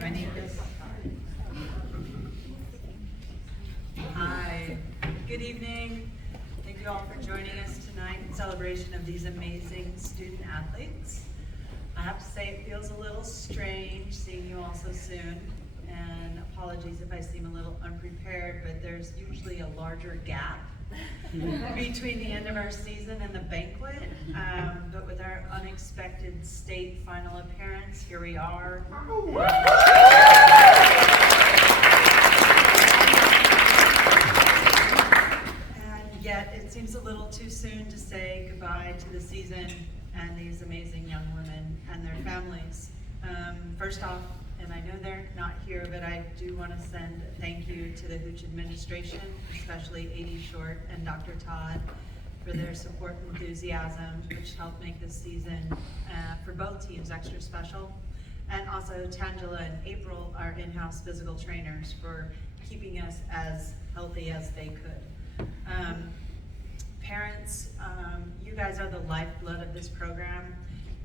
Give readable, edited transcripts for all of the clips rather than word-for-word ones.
Do I need this? Hi. Good evening. Thank you all for joining us tonight in celebration of these amazing student athletes. I have to say it feels a little strange seeing you all so soon, and apologies if I seem a little unprepared, but there's usually a larger gap between the end of our season and the banquet. But with our unexpected state final appearance, here we are. And yet it seems a little too soon to say goodbye to the season and these amazing young women and their families. First off, and I know they're not here, but I do want to send a thank you to the Hooch administration, especially A.D. Short and Dr. Todd, for their support and enthusiasm, which helped make this season for both teams extra special. And also Tangela and April, our in-house physical trainers, for keeping us as healthy as they could. Parents, you guys are the lifeblood of this program,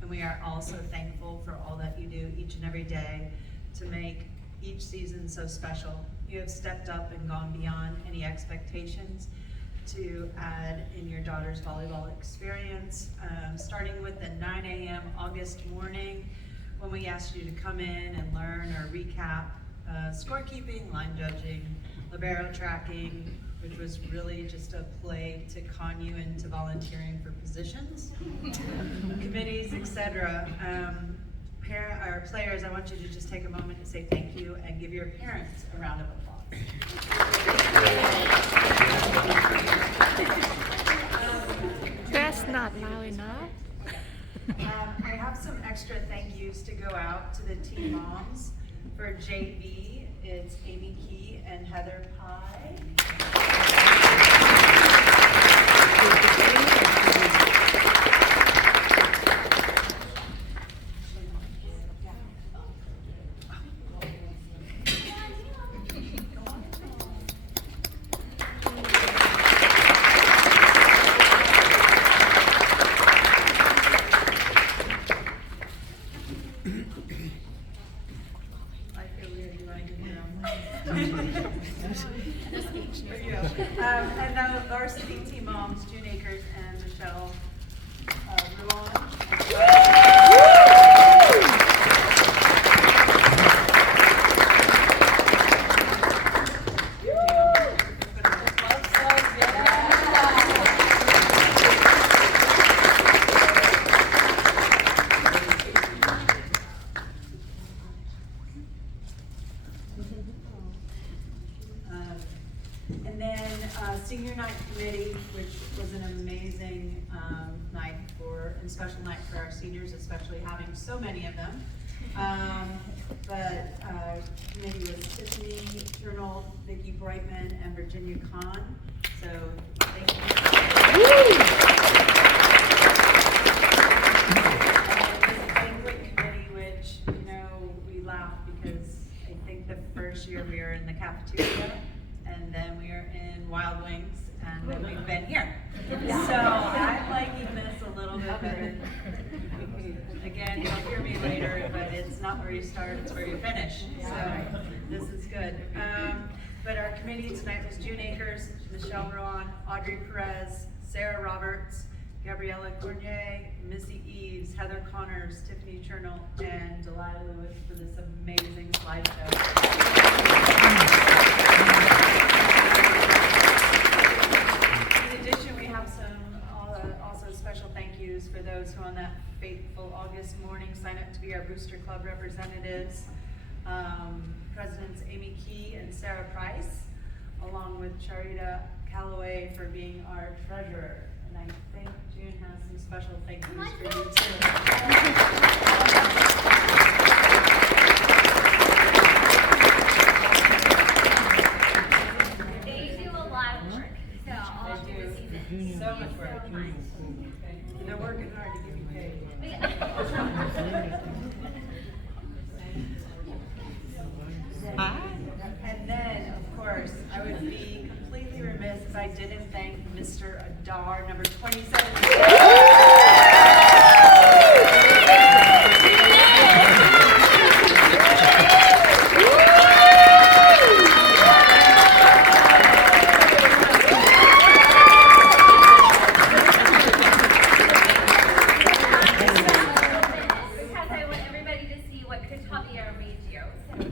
and we are also thankful for all that you do each and every day to make each season so special. You have stepped up and gone beyond any expectations to add in your daughter's volleyball experience, starting with the 9 a.m. August morning when we asked you to come in and learn or recap scorekeeping, line judging, libero tracking, which was really just a play to con you into volunteering for positions, committees, etc. Our players, I want you to just take a moment to say thank you and give your parents a round of applause. That's not loud enough. I have some extra thank yous to go out to the team moms. For JV, it's Amy Key and Heather Pye. And now the varsity team moms, June Akers and Michelle Ruan. And then senior night committee, which was an amazing night and special night for our seniors, especially having so many of them. But committee was Tiffany Turnold, Vicki Brightman, and Virginia Kahn. So thank you. And the banquet committee, which, you know, we laugh because I think the first year we were in the cafeteria, and then we are in Wild Wings, and then we've been here. So I'm liking this a little bit better. Again, you'll hear me later, but it's not where you start, it's where you finish. So this is good. But our committee tonight was June Akers, Michelle Rowan, Audrey Perez, Sarah Roberts, Gabriella Cornier, Missy Eves, Heather Connors, Tiffany Chernal, and Delilah Lewis for this amazing slideshow. In addition, we have some also special thank yous for those who on that fateful August morning signed up to be our Booster Club representatives. Presidents Amy Key and Sarah Price, along with Charita Calloway for being our treasurer. And I think June has some special thank yous for you too. They do a lot of work, so all They through the do season. so much work. And they're working hard to give you paid. And then, of course, I would be completely remiss if I didn't thank Mr. Adar, number 27. Oh.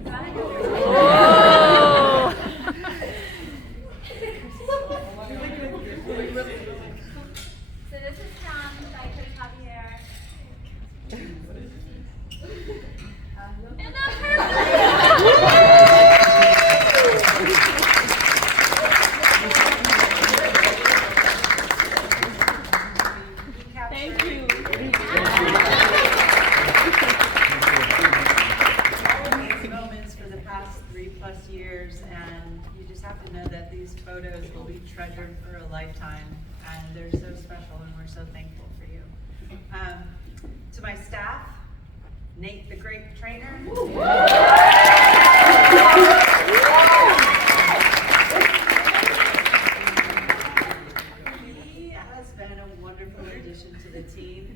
So this is from by Coach Javier. And that's Thank you. Moments for the past 3+ years, and you just have to know that these photos will be treasured for a lifetime, and they're so special, and we're so thankful for you. To my staff, Nate, the great trainer. He has been a wonderful addition to the team,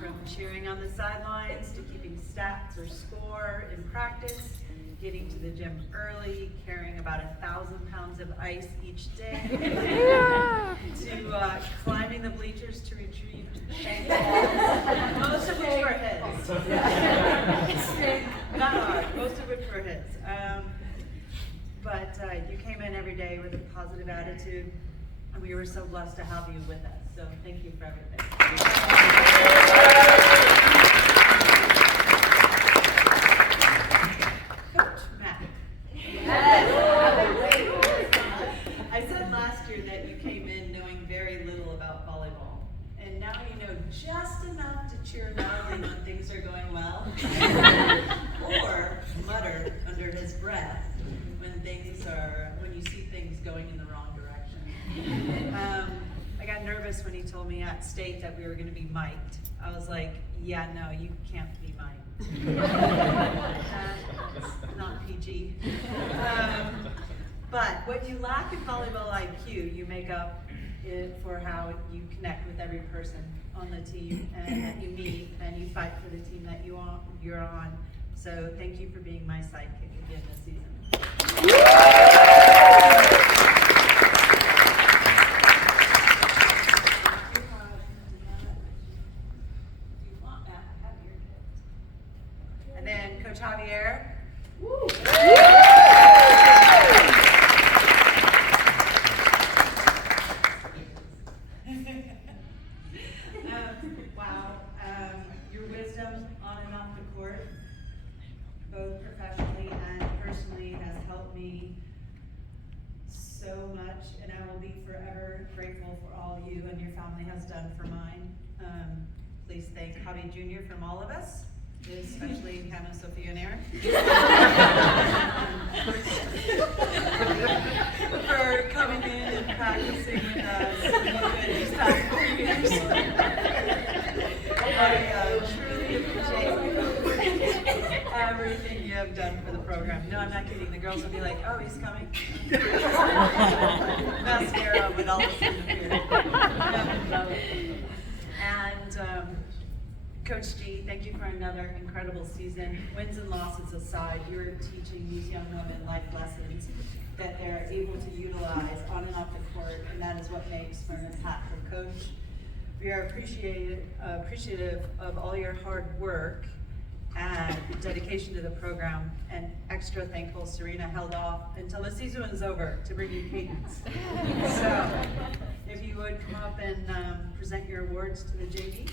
from cheering on the sidelines to keeping stats or score in practice, getting to the gym early, carrying about 1,000 pounds of ice each day, to climbing the bleachers to retrieve shank balls, most of which were his. Not hard, most of which were his. But you came in every day with a positive attitude, and we were so blessed to have you with us. So thank you for everything. Coach Matt. I said last year that you came in knowing very little about volleyball, and now you know just enough to cheer loudly when things are going well, or mutter under his breath when you see things going in the wrong direction. I got nervous when he told me at state that we were going to be mic'd. I was like, yeah, no, you can't be mic'd. That's not PG. But what you lack in volleyball IQ, you make up it for how you connect with every person on the team, and that you meet and you fight for the team that you're on. So thank you for being my sidekick again this season. And then Coach Javier. Wow. Your wisdom on and off the court, both professionally and personally, has helped me so much, and I will be forever grateful for all you and your family has done for mine. Please thank Javi Jr. from all of us, especially Hannah, Sophia, and Aaron, for coming in and practicing with us these past 4 years. I truly appreciate everything you have done for the program. No, I'm not kidding. The girls will be like, oh, he's coming. Mascara would all of a sudden appear. And Coach G, thank you for another incredible season. Wins and losses aside, you're teaching these young women life lessons that they're able to utilize on and off the court, and that is what makes for an impactful coach. We are appreciative of all your hard work and dedication to the program, and extra thankful Serena held off until the season was over to bring you cadence. So, if you would come up and present your awards to the JV.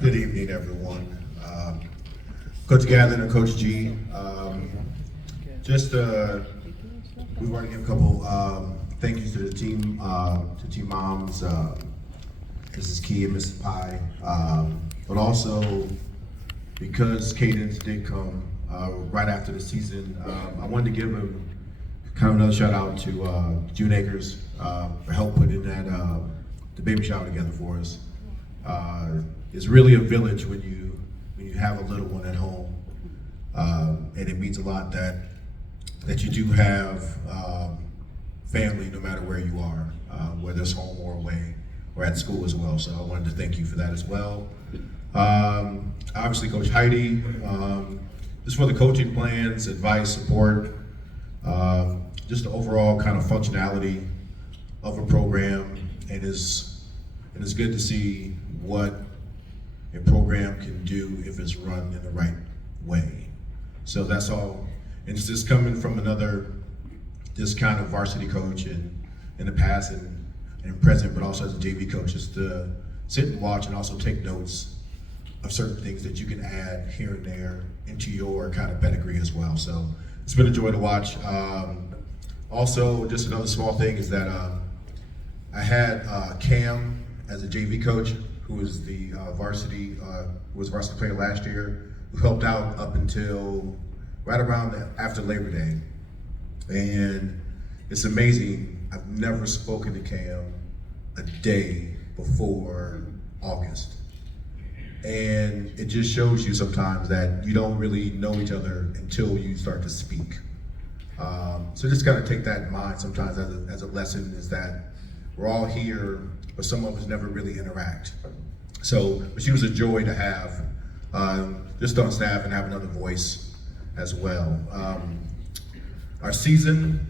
Good evening, everyone. Coach Gatlin and Coach G. We want to give a couple thank yous to the team, to Team Moms, Mrs. Key and Mrs. Pye, but also because cadence did come right after the season, I wanted to give a kind of another shout out to June Akers for help putting that the baby shower together for us. It's really a village when you have a little one at home, and it means a lot that you do have family no matter where you are, whether it's home or away or at school as well. So I wanted to thank you for that as well. Obviously, Coach Heidi, just for the coaching plans, advice, support. just the overall kind of functionality of a program, and it's good to see what a program can do if it's run in the right way. So that's all, and it's just coming from this kind of varsity coach in the past and present, but also as a JV coach, just to sit and watch and also take notes of certain things that you can add here and there into your kind of pedigree as well. So it's been a joy to watch. Also, just another small thing is that I had Cam as a JV coach, who was the varsity player last year, who helped out up until right around after Labor Day. And it's amazing, I've never spoken to Cam a day before August. And it just shows you sometimes that you don't really know each other until you start to speak. So just gotta take that in mind sometimes as a lesson, is that we're all here, but some of us never really interact. So, but she was a joy to have just on staff and have another voice as well. Our season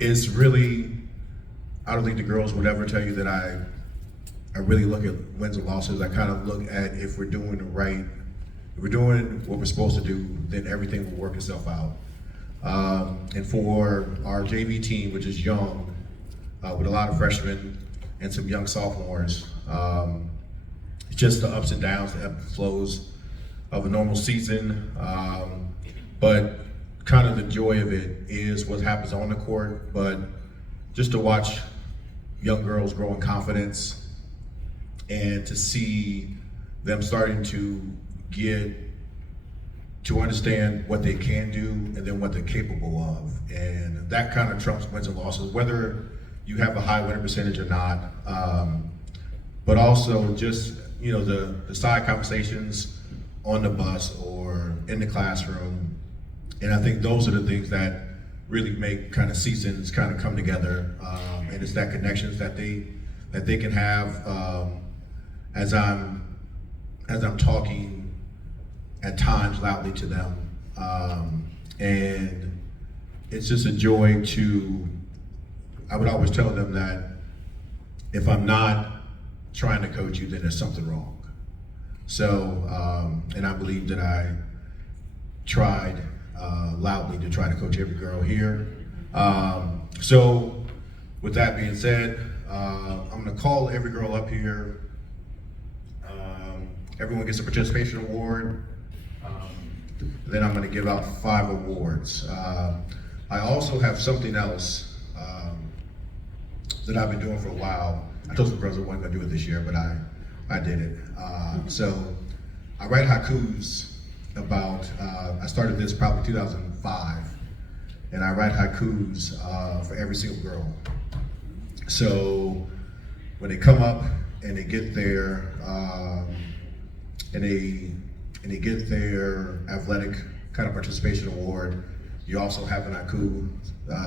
is really, I don't think the girls would ever tell you that I really look at wins and losses. I kind of look at if we're doing if we're doing what we're supposed to do, then everything will work itself out. And for our JV team, which is young, with a lot of freshmen and some young sophomores, just the ups and downs, the ebbs and flows of a normal season. But kind of the joy of it is what happens on the court, but just to watch young girls grow in confidence and to see them starting to get to understand what they can do and then what they're capable of. And that kind of trumps wins and losses, whether you have a high winning percentage or not. But also just, the side conversations on the bus or in the classroom. And I think those are the things that really make kind of seasons kind of come together. And it's that connections that they can have as I'm talking at times loudly to them. And it's just a joy I would always tell them that if I'm not trying to coach you, then there's something wrong. So, and I believe that I tried loudly to try to coach every girl here. So with that being said, I'm gonna call every girl up here. Everyone gets a participation award. Then I'm gonna give out 5 awards. I also have something else that I've been doing for a while. I told the girls I wasn't gonna do it this year, but I did it. So I write haikus about, I started this probably 2005, and I write haikus for every single girl. So when they come up and they get their, and they get their athletic kind of participation award, you also have an haiku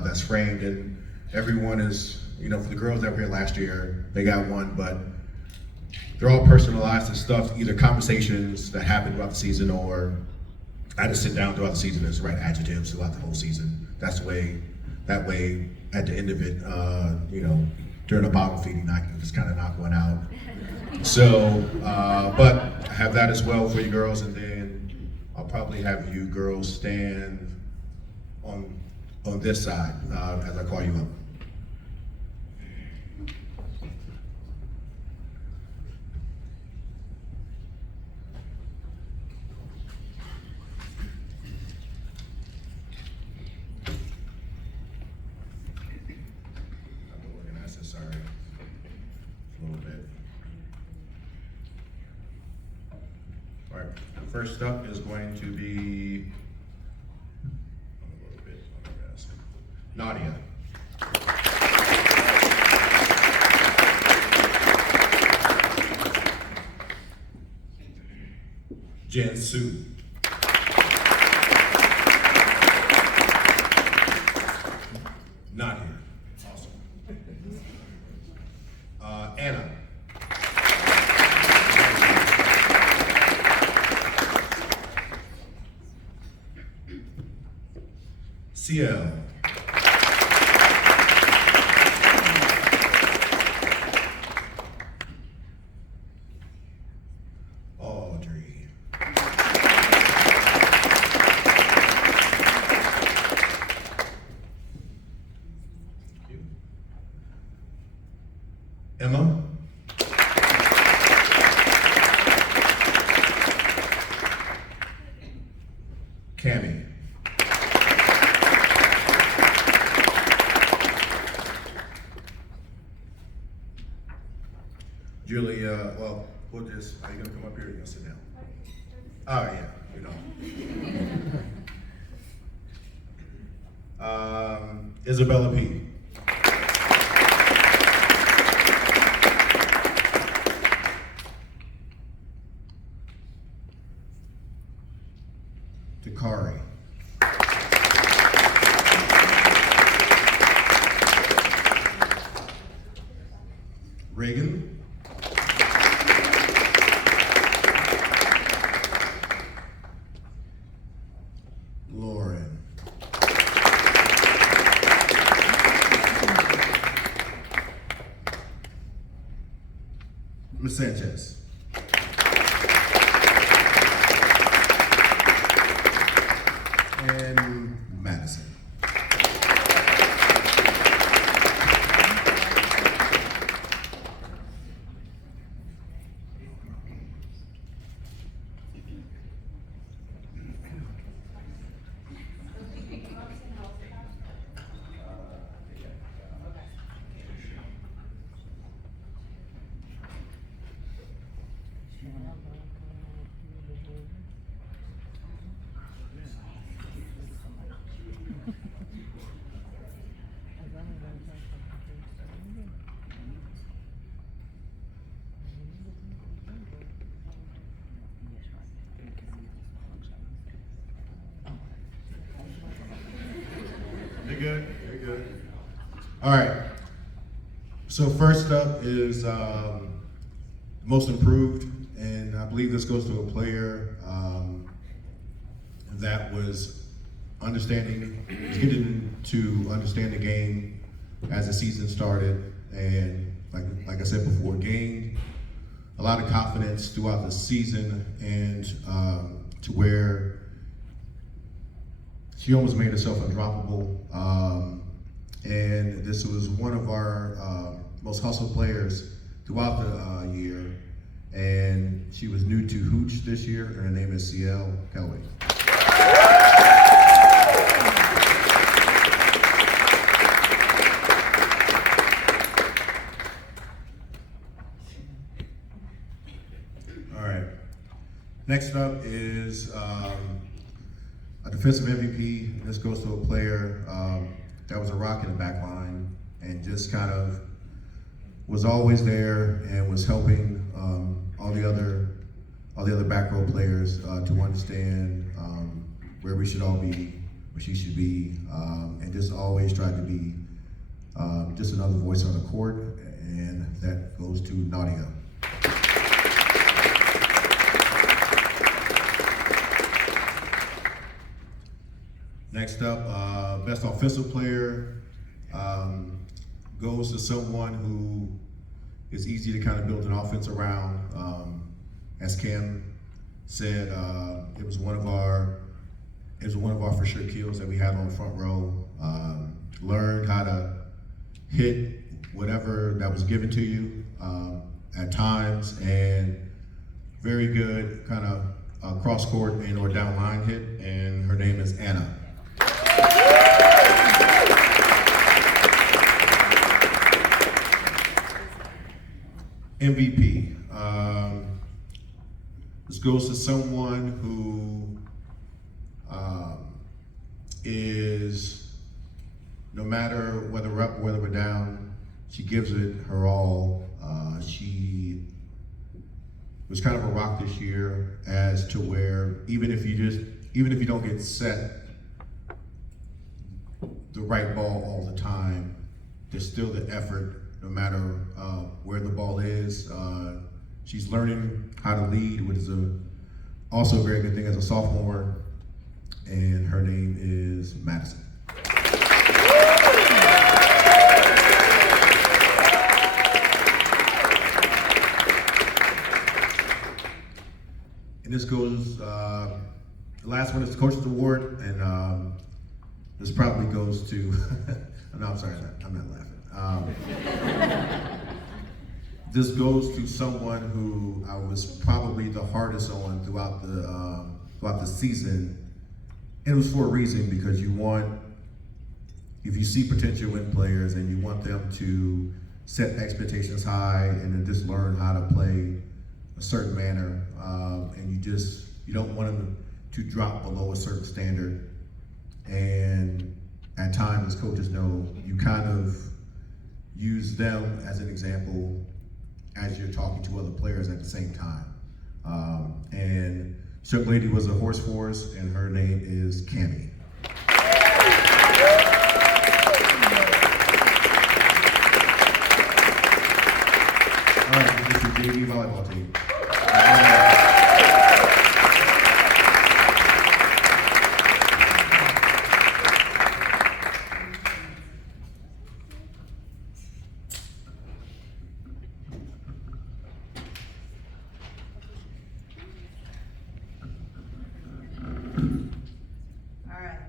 that's framed, and everyone is, for the girls that were here last year, they got one, but they're all personalized and stuff, either conversations that happened throughout the season, or I just sit down throughout the season and just write adjectives throughout the whole season. That way, at the end of it, during a bottle feeding, I can just kind of knock one out. So, but I have that as well for you girls, and then I'll probably have you girls stand on this side as I call you up. First up is going to be Nadia. Jansu. Nadia. Awesome. Anna. CL. Emma. Cammie. Julia, well, we'll just, are you gonna come up here or you gonna sit down? Oh, yeah, we don't. Isabella P. Takari. Reagan. Lauren. Ms. Sanchez. And Madison. You're good, you're good. All right, so first up is most improved, and I believe this goes to a player that was getting to understand the game as the season started, and like I said before, gained a lot of confidence throughout the season, and to where she almost made herself undroppable. And this was one of our most hustled players throughout the year. And she was new to Hooch this year, and her name is CL Kelly. All right. Next up is a defensive MVP. This goes to a player that was a rock in the back line and just kind of was always there and was helping all the other back row players to understand where we should all be, where she should be, and just always tried to be just another voice on the court, and that goes to Nadia. Next up, best offensive player goes to someone who is easy to kind of build an offense around. As Kim said, it was one of our for sure kills that we had on the front row. Learned how to hit whatever that was given to you at times, and very good kind of cross court and or down line hit. And her name is Anna. MVP. This goes to someone who is, no matter whether we're up or whether we're down, she gives it her all. She was kind of a rock this year, as to where even if you don't get set the right ball all the time, there's still the effort no matter where the ball is. She's learning how to lead, which is also a very good thing as a sophomore, and her name is Madison. And this goes, the last one is the Coach's Award, and this probably goes to, no, I'm sorry, I'm not laughing. this goes to someone who I was probably the hardest on throughout the season. And it was for a reason, because you want, if you see potential in players and you want them to set expectations high and then just learn how to play a certain manner, and you don't want them to drop below a certain standard. And at times, as coaches know, you kind of use them as an example as you're talking to other players at the same time. And this young lady was a horse for us, and her name is Cammie. All right, this is the JV volleyball team. All right,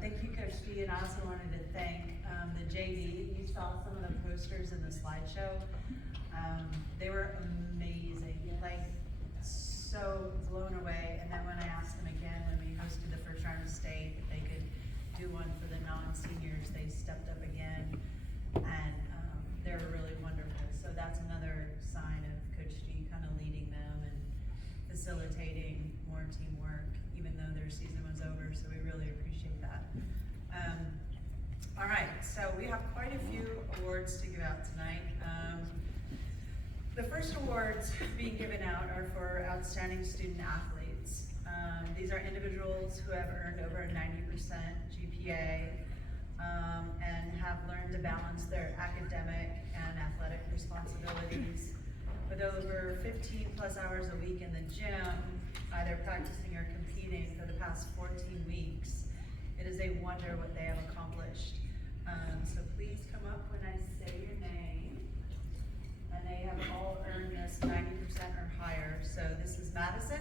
thank you, Coach D, and I also wanted to thank the JV. You saw some of the posters in the slideshow. They were amazing, like so blown away. And then when I asked them again when we hosted the first round of state if they could do one for the non-seniors, they stepped up again, and they were really wonderful. So that's another sign of Coach D kind of leading them and facilitating more teamwork, even though their season was over, so we really appreciate that. All right, so we have quite a few awards to give out tonight. The first awards being given out are for outstanding student athletes. These are individuals who have earned over a 90% GPA and have learned to balance their academic and athletic responsibilities with over 15 plus hours a week in the gym, either practicing or competing for the past 14 weeks. It is a wonder what they have accomplished. So please come up when I say your name. And they have all earned this 90% or higher. So this is Madison.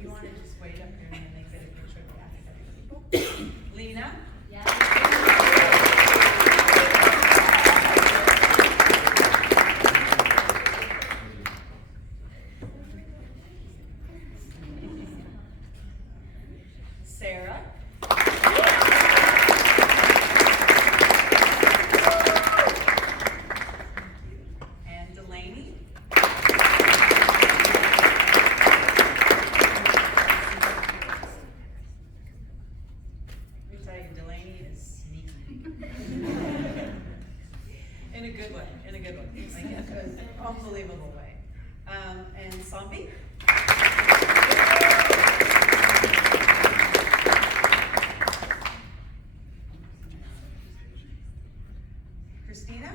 You want to just wait up here and then they get a picture of the academic people. Lena. Sarah. And Delaney. Let me tell you, Delaney is sneaky. In a good way, in a good way. Like an unbelievable way. And Sambi. Christina?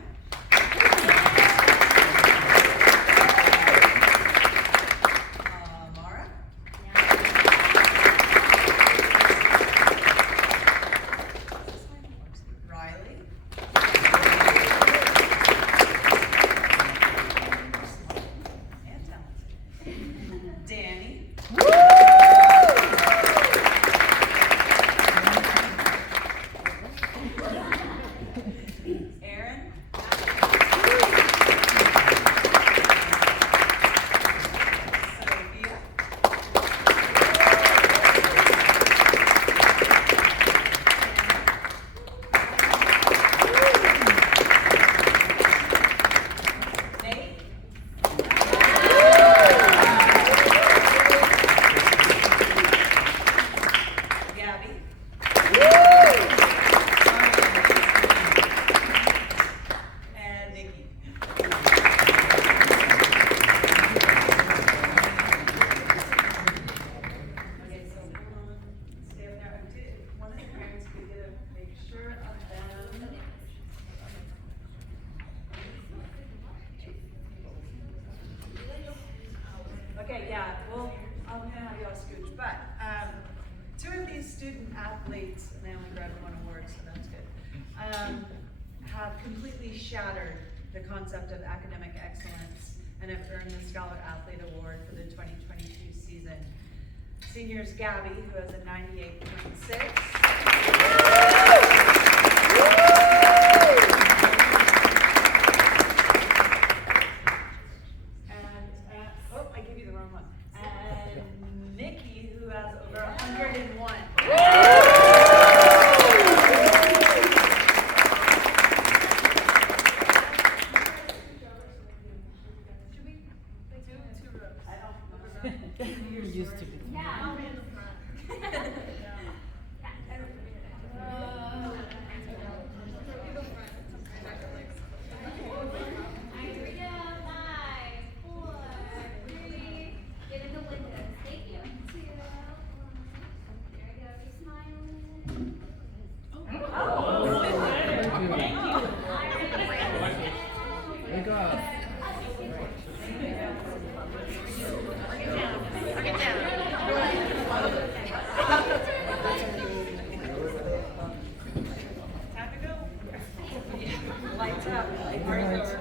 Mara? Riley? And talented. Danny? Aaron? Sophia? Nate? Gabby? And Nikki. Okay, so hold on, stay up there. One of the parents could get a picture of them. Okay, yeah, well, I'm gonna have y'all scooch, but two of these student athletes, and they only grabbed one award, so that's good, have completely shattered the concept of academic excellence and have earned the Scholar Athlete Award for the 2022 season. seniors, Gabby, who has a 98.6. Oh, I gave you the wrong one. And Nikki, who has over 101. Should we two rows? I don't remember. Used to be. Yeah. Here we go. 5, 4, 3. Get in the windows. Thank you. 2, 1. There we go. Keep smiling. Wake up. Time to go. Lights out. Party's over.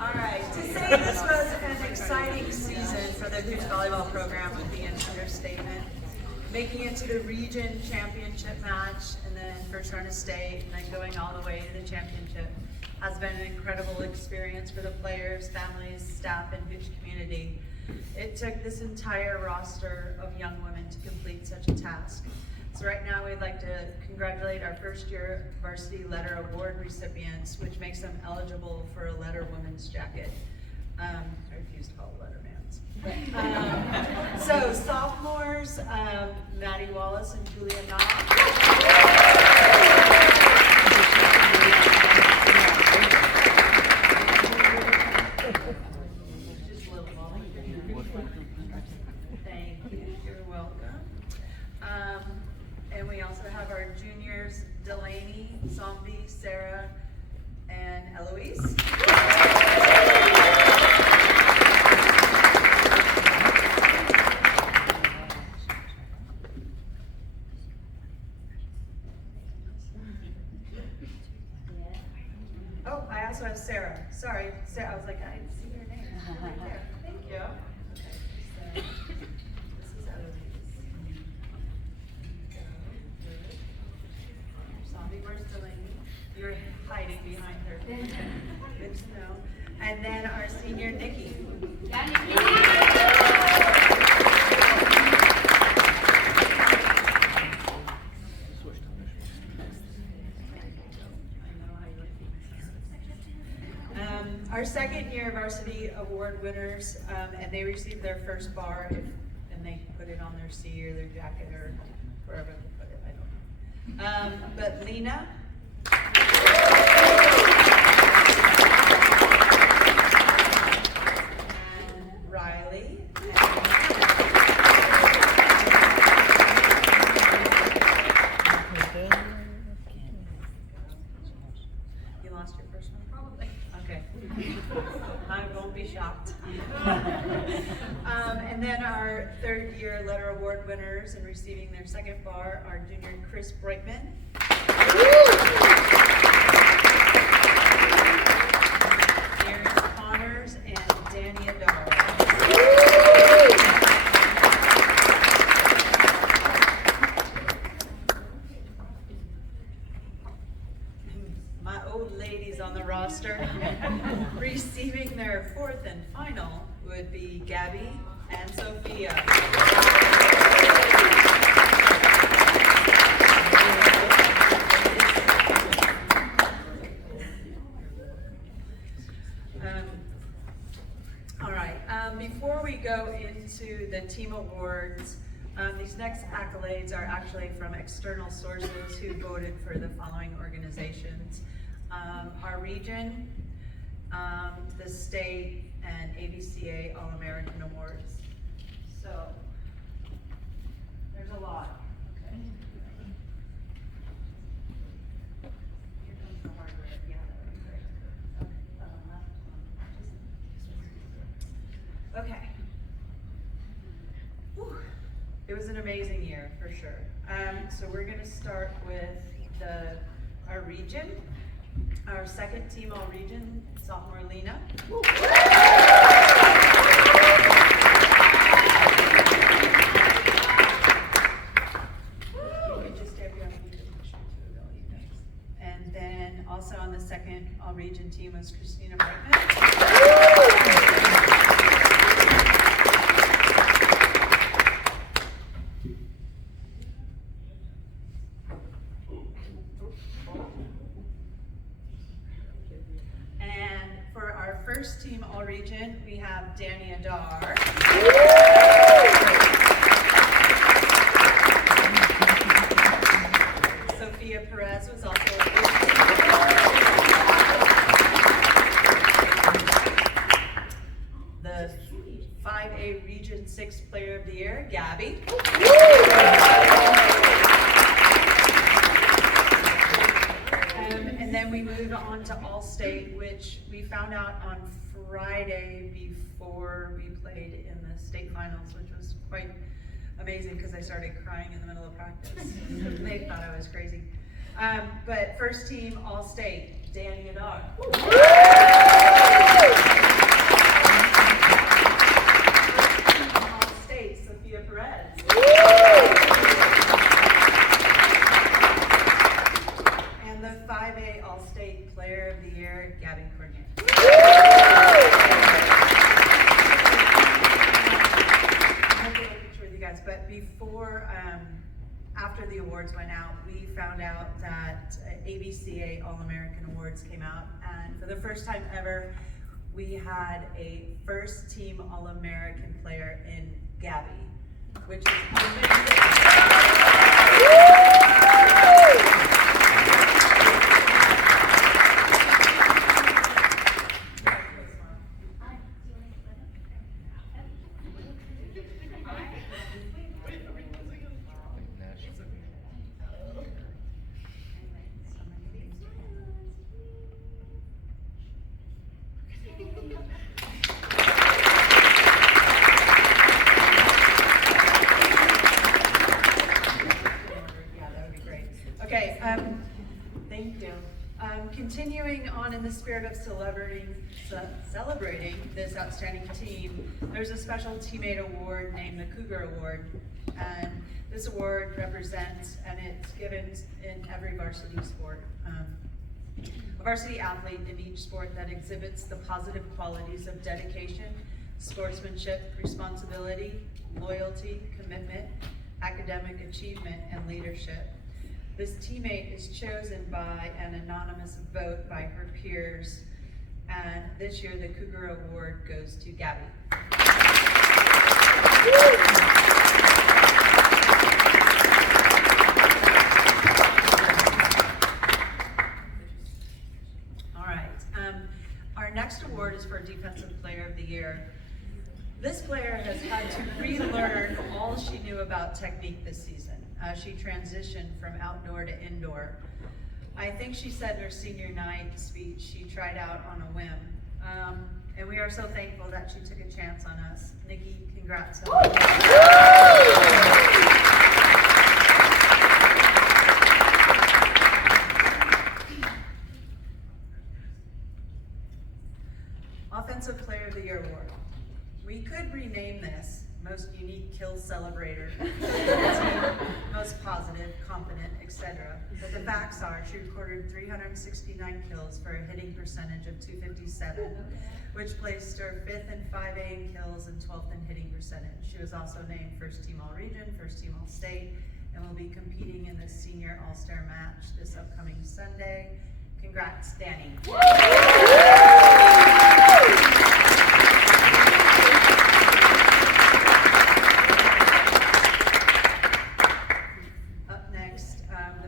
All right. To say this was an exciting season for the Hoops volleyball program would be an understatement. Making it to the region championship match and then first round of state and then going all the way to the championship has been an incredible experience for the players, families, staff, and Hoops community. It took this entire roster of young women to complete such a task. So right now we'd like to congratulate our first year varsity letter award recipients, which makes them eligible for a letter women's jacket. I refuse to call it letter man's. So sophomores, Maddie Wallace and Julia Knopf. Just a little volunteer. Thank you, you're welcome. And we also have our juniors, Delaney, Zombie, Sarah, and Eloise. Oh, I also have Sarah. Sorry, Sarah. I was like, I didn't see your name. Right there. Thank you. Okay, so this is Eloise. Zombie, where's Delaney? You're hiding behind her. Good to know. And then our senior, Nikki. Yeah, Nikki. Our second year varsity award winners, and they received their first bar, and they put it on their C or their jacket or wherever they put it, I don't know. But Lena. And Riley. You lost your first one? Probably. Okay. I won't be shocked. And then our third year letter award winners and receiving their second bar are junior Chris Breitman. Aaron Connors and Danny Adar. My old ladies on the roster receiving their fourth and final would be Gabby and Sophia. All right, before we go into the team awards, these next accolades are actually from external sources who voted for the following organizations. Our region, the state, and ABCA All-American Awards. So, there's a lot. Okay. Here comes the hardware. Yeah, that would be great. Okay. Okay. Whew. It was an amazing year, for sure. So we're going to start with our region. Our second team all region, sophomore Lena. first team All-Region, we have Danny Adar. Sophia Perez was also the 5A Region 6 Player of the Year, Gabby. And then we move on to All-State, which we found out on Friday before we played in the state finals, which was quite amazing because I started crying in the middle of practice. They thought I was crazy. But first team All-State, Danny Adar. All-State, Sophia Perez. And the 5A All-State Player of the Year, Gabby Cornier. I'll get a picture with you guys, but before, after the awards went out, we found out that ABCA All-American Awards came out, and for the first time ever, we had a first team All-American player in Gabby, which is amazing. Okay, thank you. Continuing on in the spirit of celebrating this outstanding team, there's a special teammate award named the Cougar Award. And this award represents, and it's given in every varsity sport, a varsity athlete in each sport that exhibits the positive qualities of dedication, sportsmanship, responsibility, loyalty, commitment, academic achievement, and leadership. This teammate is chosen by an anonymous vote by her peers, and this year the Cougar Award goes to Gabby. All right, our next award is for Defensive Player of the Year. This player has had to relearn all she knew about technique this season. She transitioned from outdoor to indoor. I think she said in her senior night speech she tried out on a whim. And we are so thankful that she took a chance on us. Nikki, congrats. Offensive Player of the Year Award. We could rename this Most Unique Kill Celebrator, Most Positive, Confident, etc. But the facts are she recorded 369 kills for a hitting percentage of .257, which placed her 5th in 5A in kills and 12th in hitting percentage. She was also named First Team All-Region, First Team All-State, and will be competing in the Senior All-Star match this upcoming Sunday. Congrats, Danny.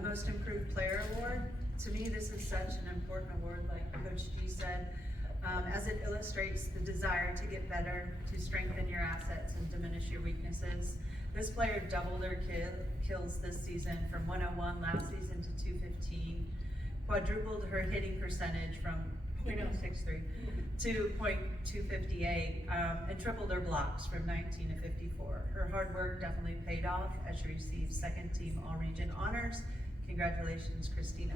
Most Improved Player Award. To me, this is such an important award, like Coach G said, as it illustrates the desire to get better, to strengthen your assets and diminish your weaknesses. This player doubled her kills this season from 101 last season to 215, quadrupled her hitting percentage from .063 to .258, and tripled her blocks from 19 to 54. Her hard work definitely paid off as she received second team All-Region honors. Congratulations, Christina.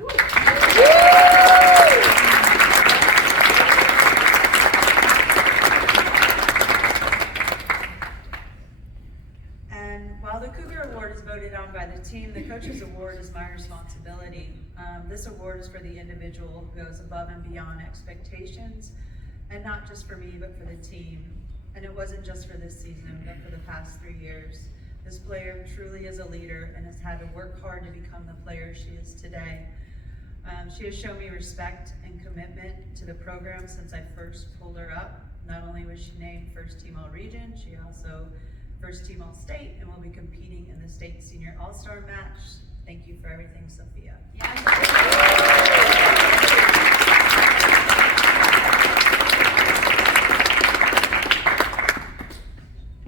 And while the Cougar Award is voted on by the team, the Coaches Award is my responsibility. This award is for the individual who goes above and beyond expectations, and not just for me, but for the team. And it wasn't just for this season, but for the past 3 years. This player truly is a leader and has had to work hard to become the player she is today. She has shown me respect and commitment to the program since I first pulled her up. Not only was she named first team all region, she also first team all state and will be competing in the state senior all-star match. Thank you for everything, Sophia.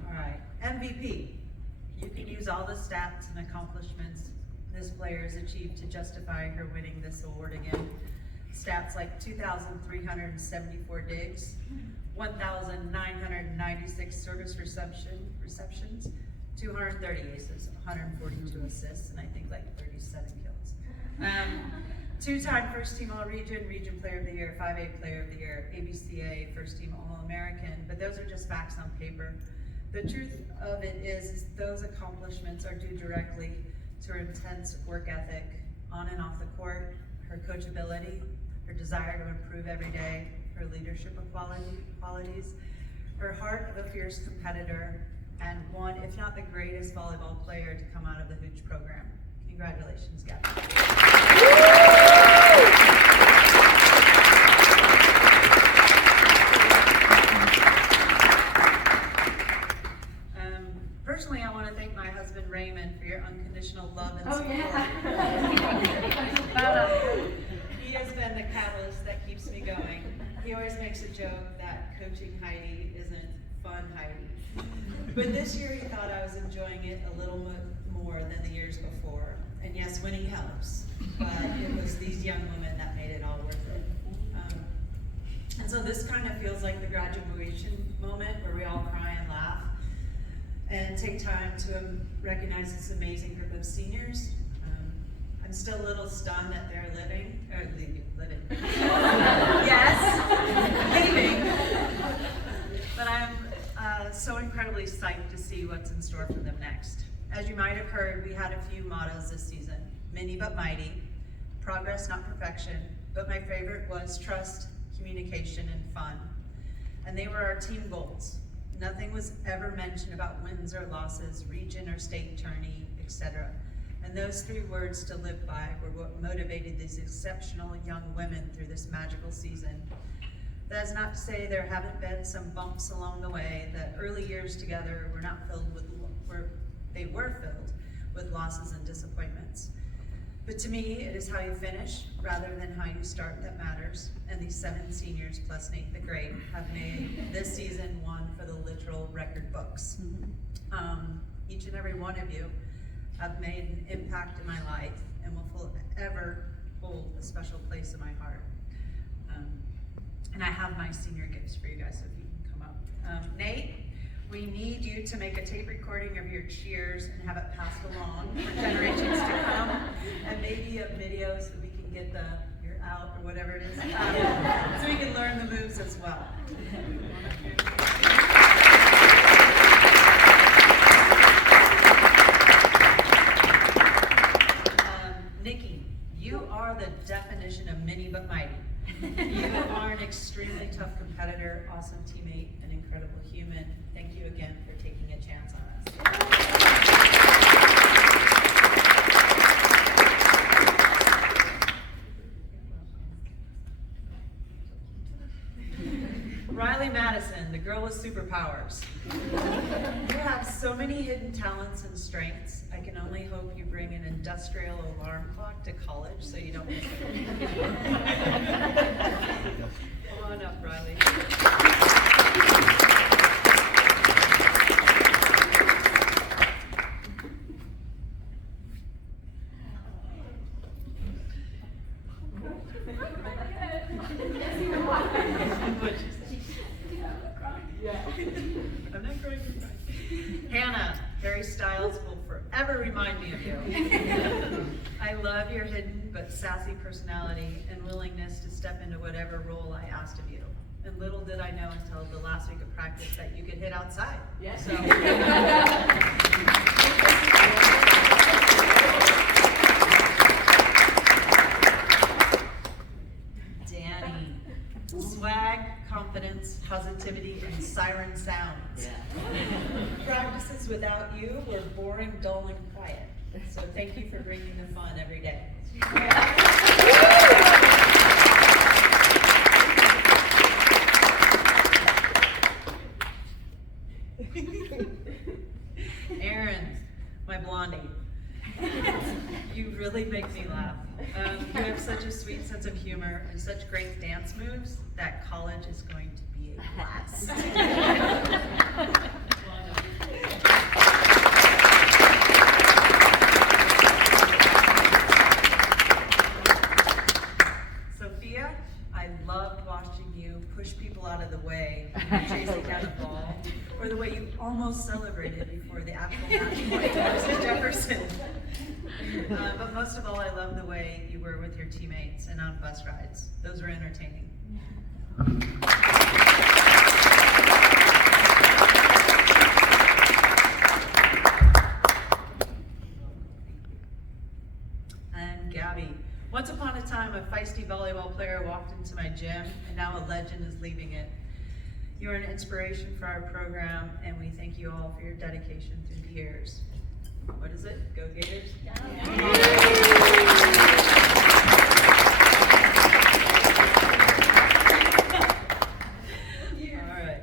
All right, MVP. You can use all the stats and accomplishments this player has achieved to justify her winning this award again. Stats like 2,374 digs, 1,996 service receptions, 230 aces, 142 assists, and I think like 37 kills. Two-time first team all-region, region player of the year, 5A player of the year, ABCA first team all-American, but those are just facts on paper. The truth of it is those accomplishments are due directly to her intense work ethic on and off the court, her coachability, her desire to improve every day, her leadership qualities, her heart of a fierce competitor, and one, if not the greatest volleyball player to come out of the Hooch program. Congratulations, Gabby. Personally, I want to thank my husband Raymond for your unconditional love and support. He has been the catalyst that keeps me going. He always makes a joke that coaching Heidi isn't fun Heidi. But this year he thought I was enjoying it a little more than the years before. And yes, winning helps, but it was these young women that made it all worth it. And so this kind of feels like the graduation moment where we all cry and laugh and take time to recognize this amazing group of seniors. I'm still a little stunned that they're living. Yes, leaving. But I'm so incredibly psyched to see what's in store for them next. As you might have heard, we had a few mottos this season: many but mighty, progress not perfection, but my favorite was trust, communication, and fun. And they were our team goals. Nothing was ever mentioned about wins or losses, region or state tourney, etc. And those three words to live by were what motivated these exceptional young women through this magical season. That is not to say there haven't been some bumps along the way. The early years together were filled with losses and disappointments. But to me, it is how you finish rather than how you start that matters. And these 7 seniors plus Nate the Great have made this season one for the literal record books. Each and every one of you have made an impact in my life and will forever hold a special place in my heart. And I have my senior gifts for you guys, so if you can come up. Nate, we need you to make a tape recording of your cheers and have it passed along for generations to come, and maybe a video so we can get the "you're out" or whatever it is, so we can learn the moves as well. Nikki, you are the definition of mini but mighty. You are an extremely tough competitor, awesome teammate, and incredible human. Thank you again for taking a chance on us. Riley Madison, the girl with superpowers. You have so many hidden talents and strengths. I can only hope you bring an industrial alarm clock to college so you don't miss it. Come on up, Riley. I'm not crying, you're crying. Hannah, Harry Styles will forever remind me of you. I love your hidden but sassy personality and willingness to step into whatever role I asked of you. And little did I know until the last week of practice that you could hit outside. Yeah. So. Danny, swag, confidence, positivity, and siren sounds. Yeah. Practices without you were boring, dull, and quiet. So thank you for bringing the fun every day. really make me laugh. You have such a sweet sense of humor and such great dance moves that college is going to be a blast. Sophia, I loved watching you push people out of the way when you're chasing down a ball, or the way you almost celebrated before the actual match point versus Jefferson. But most of all, I love the way you were with your teammates and on bus rides. Those were entertaining. And Gabby, once upon a time, a feisty volleyball player walked into my gym, and now a legend is leaving it. You are an inspiration for our program, and we thank you all for your dedication through the years. What is it? Go Gators? All right.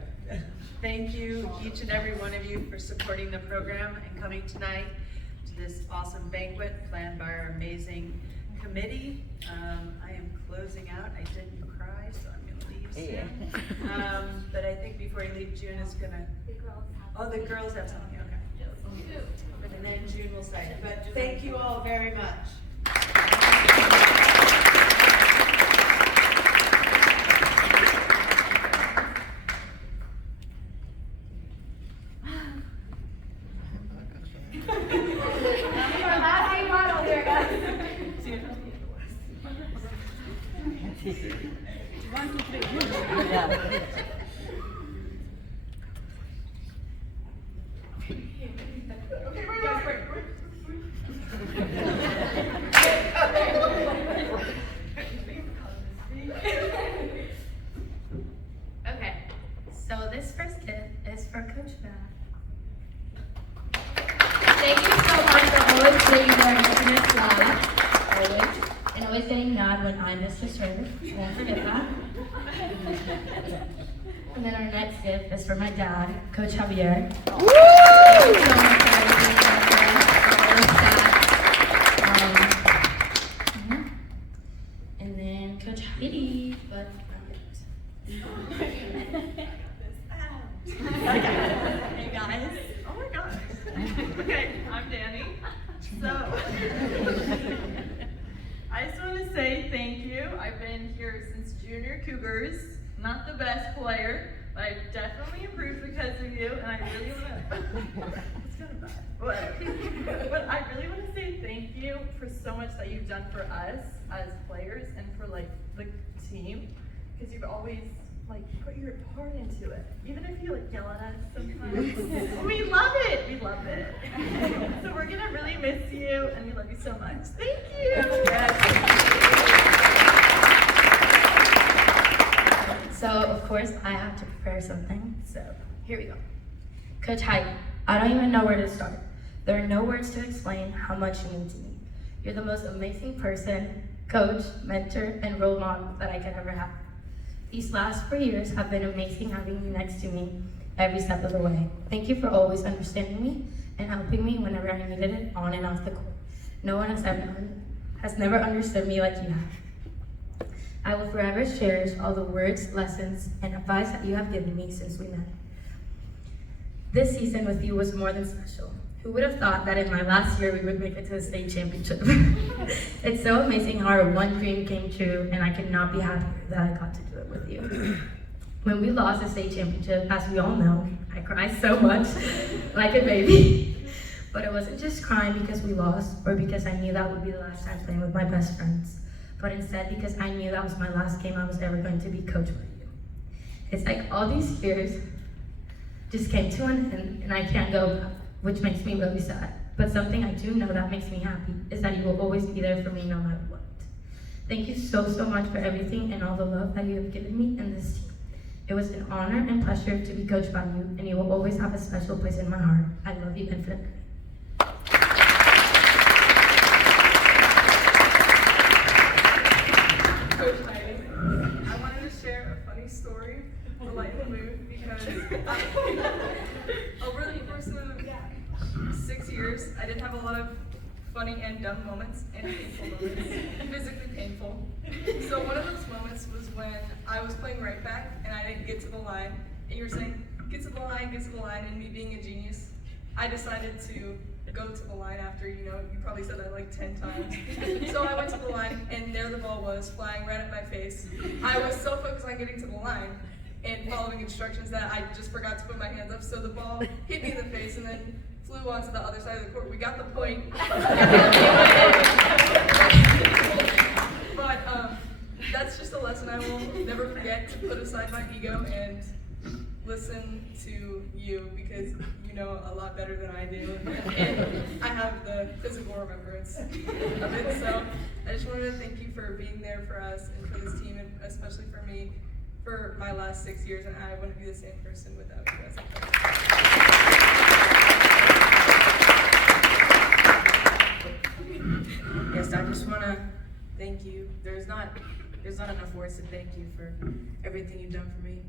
Thank you, each and every one of you, for supporting the program and coming tonight to this awesome banquet planned by our amazing committee. I am closing out. I didn't cry, so I'm going to leave soon. But I think before you leave, June is going to... Oh, the girls have something. Okay. And then June will say it. But thank you all very much. Okay, so this first gift is for Coach Matt. Thank you so much for always being there and making us laugh, always, and always getting mad when I miss the serve. Won't forget that. And then our next gift is for my dad, Coach Javier. Thank you so much for everything you done for us, for all of that. And then Coach Heidi, but Hey guys. Oh my gosh. Okay, I'm Danny. So, I just want to say thank you. I've been here since Junior Cougars. Not the best player, but I've definitely improved because of you, and I really want to... It's kind of bad. But I really want to say thank you for so much that you've done for us as players and for like the team, because you've always like put your heart into it. Even if you like yell at us sometimes. We love it. We love it. So we're gonna really miss you, and we love you so much. Thank you. So, of course, I have to prepare something. So, here we go. Coach Heidi, I don't even know where to start. There are no words to explain how much you mean to me. You're the most amazing person, coach, mentor, and role model that I could ever have. These last 4 years have been amazing having you next to me every step of the way. Thank you for always understanding me and helping me whenever I needed it on and off the court. No one has never understood me like you have. I will forever cherish all the words, lessons, and advice that you have given me since we met. This season with you was more than special. Who would have thought that in my last year we would make it to the state championship? It's so amazing how our one dream came true, and I could not be happier that I got to do it with you. When we lost the state championship, as we all know, I cried so much, like a baby. But it wasn't just crying because we lost, or because I knew that would be the last time playing with my best friends, but instead because I knew that was my last game I was ever going to be coached by you. It's like all these years just came to an end, and I can't go back, which makes me really sad. But something I do know that makes me happy is that you will always be there for me no matter what. Thank you so much for everything and all the love that you have given me and this team. It was an honor and pleasure to be coached by you, and you will always have a special place in my heart. I love you infinitely. Coach Heidi, I wanted to share a funny story to lighten the mood because over the course of 6 years, I didn't have a lot of funny and dumb moments and painful moments, physically painful. So one of those moments was when I was playing right back and I didn't get to the line, and you were saying, get to the line, and me being a genius, I decided to go to the line after, you probably said that like 10 times. So I went to the line, and there the ball was, flying right at my face. I was so focused on getting to the line and following instructions that I just forgot to put my hands up, so the ball hit me in the face and then flew onto the other side of the court. We got the point. But that's just a lesson I will never forget, to put aside my ego and listen to you, because you know a lot better than I do, and I have the physical remembrance of it. So I just wanted to thank you for being there for us and for this team, and especially for me, for my last 6 years, and I wouldn't be the same person without you guys. Yes, I just want to thank you. There's not enough words to thank you for everything you've done for me.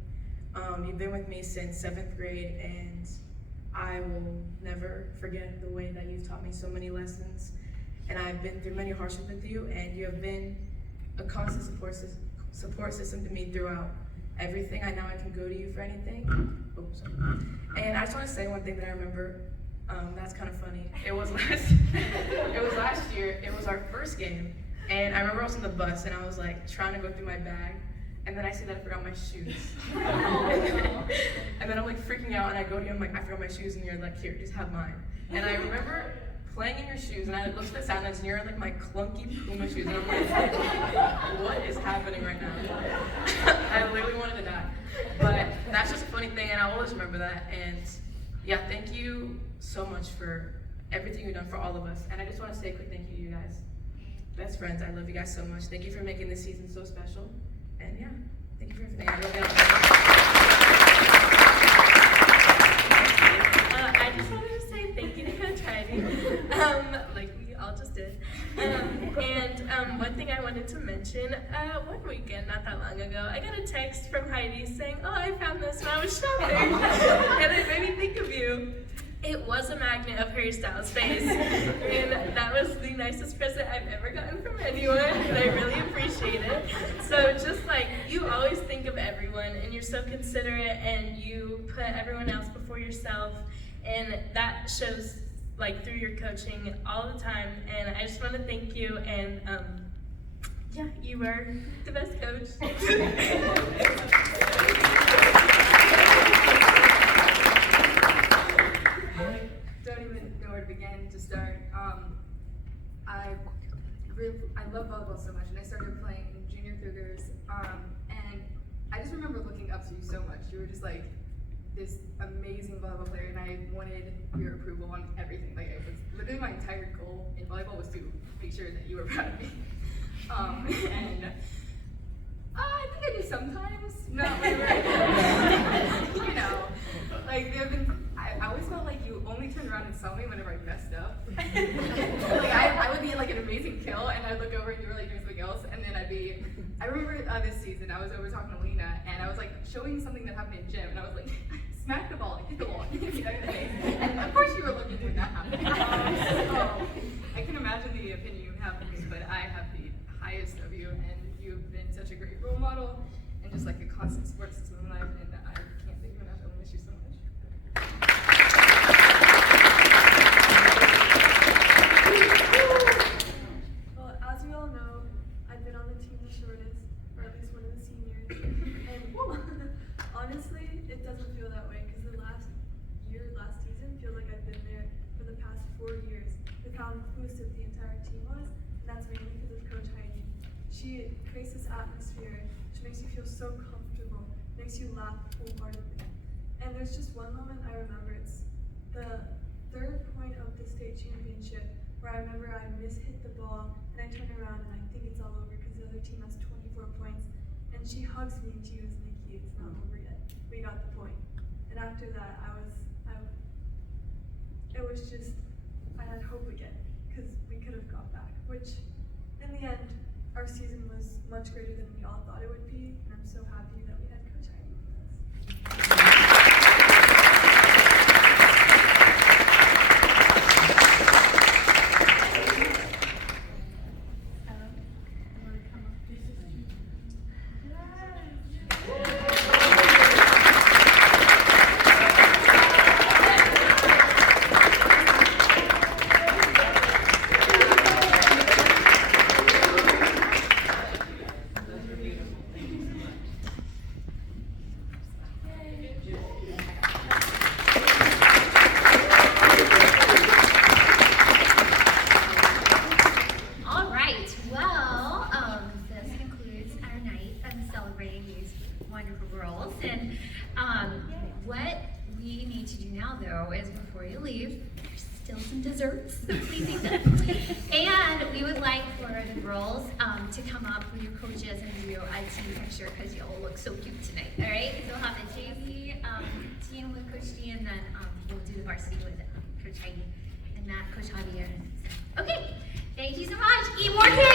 You've been with me since 7th grade, and I will never forget the way that you've taught me so many lessons. And I've been through many hardships with you, and you have been a constant support system to me throughout everything. I know I can go to you for anything. Oh, sorry. And I just want to say one thing that I remember. That's kind of funny. It was last year. It was our first game, and I remember I was on the bus and I was like trying to go through my bag, and then I see that I forgot my shoes. And then I'm like freaking out, and I go to you, I'm like, I forgot my shoes, and you're like, here, just have mine. And I remember playing in your shoes, and I looked at the soundnets, and you're in like my clunky Puma shoes, and I'm like, what is happening right now? I literally wanted to die. But that's just a funny thing, and I'll always remember that. And yeah, thank you so much for everything you've done for all of us. And I just want to say a quick thank you to you guys. Best friends, I love you guys so much. Thank you for making this season so special. And yeah, thank you for everything. I just wanted to say thank you to Coach Heidi, like we all just did. And one thing I wanted to mention, one weekend, not that long ago, I got a text from Heidi saying, oh, I found this when I was shopping, and it made me think of you. It was a magnet of Harry Styles' face, and that was the nicest present I've ever gotten from anyone, and I really appreciate it. So just like, you always think of everyone, and you're so considerate, and you put everyone else before yourself, and that shows like through your coaching all the time, and I just want to thank you, and yeah, you are the best coach. Don't even know where to begin to start. I love volleyball so much, and I started playing in junior Cougars, and I just remember looking up to you so much. You were just like this amazing volleyball player, and I wanted your approval on everything. Like, it was literally my entire goal in volleyball was to make sure that you were proud of me. And I think I do sometimes, not when we're, you know, like there have been, I always felt like you only turned around and saw me whenever I messed up. Like I would be like an amazing kill, and I'd look over and you were like doing something else, and then I remember this season, I was over talking to Lena, and I was like showing something that happened in gym, and I was like, smack the ball, hit the wall, and of course you were looking when that happened. So I can imagine the opinion you have of me, but I have the highest of you, and you've been such a great role model, and just like a constant support system in life, and I can't thank you enough. I miss you so much. Well, as we all know, I've been on the team the shortest, or at least one of the seniors, and honestly, it doesn't feel that way, because the last season feels like I've been there for the past 4 years, with how inclusive the entire team was, and that's mainly because of Coach Heidi. She creates this atmosphere, she makes you feel so comfortable, makes you laugh wholeheartedly. And there's just one moment I remember, it's the third point of the state championship, where I remember I hit the ball, and I turn around and I think it's all over because the other team has 24 points, and she hugs me and she goes, Nikki, it's not over yet, we got the point. And after that, it was just, I had hope again, because we could have got back, which in the end, our season was much greater than we all thought it would be, and I'm so happy that we had Coach Heidi with us. What we need to do now, though, is before you leave, there's still some desserts, so please eat them. And we would like for the girls to come up with your coaches and do a team picture because you all look so cute tonight. All right, so we'll have the JV team with Coach D, and then we'll do the varsity with Coach Heidi and Matt, Coach Javier. Okay, thank you so much. Eat more candy.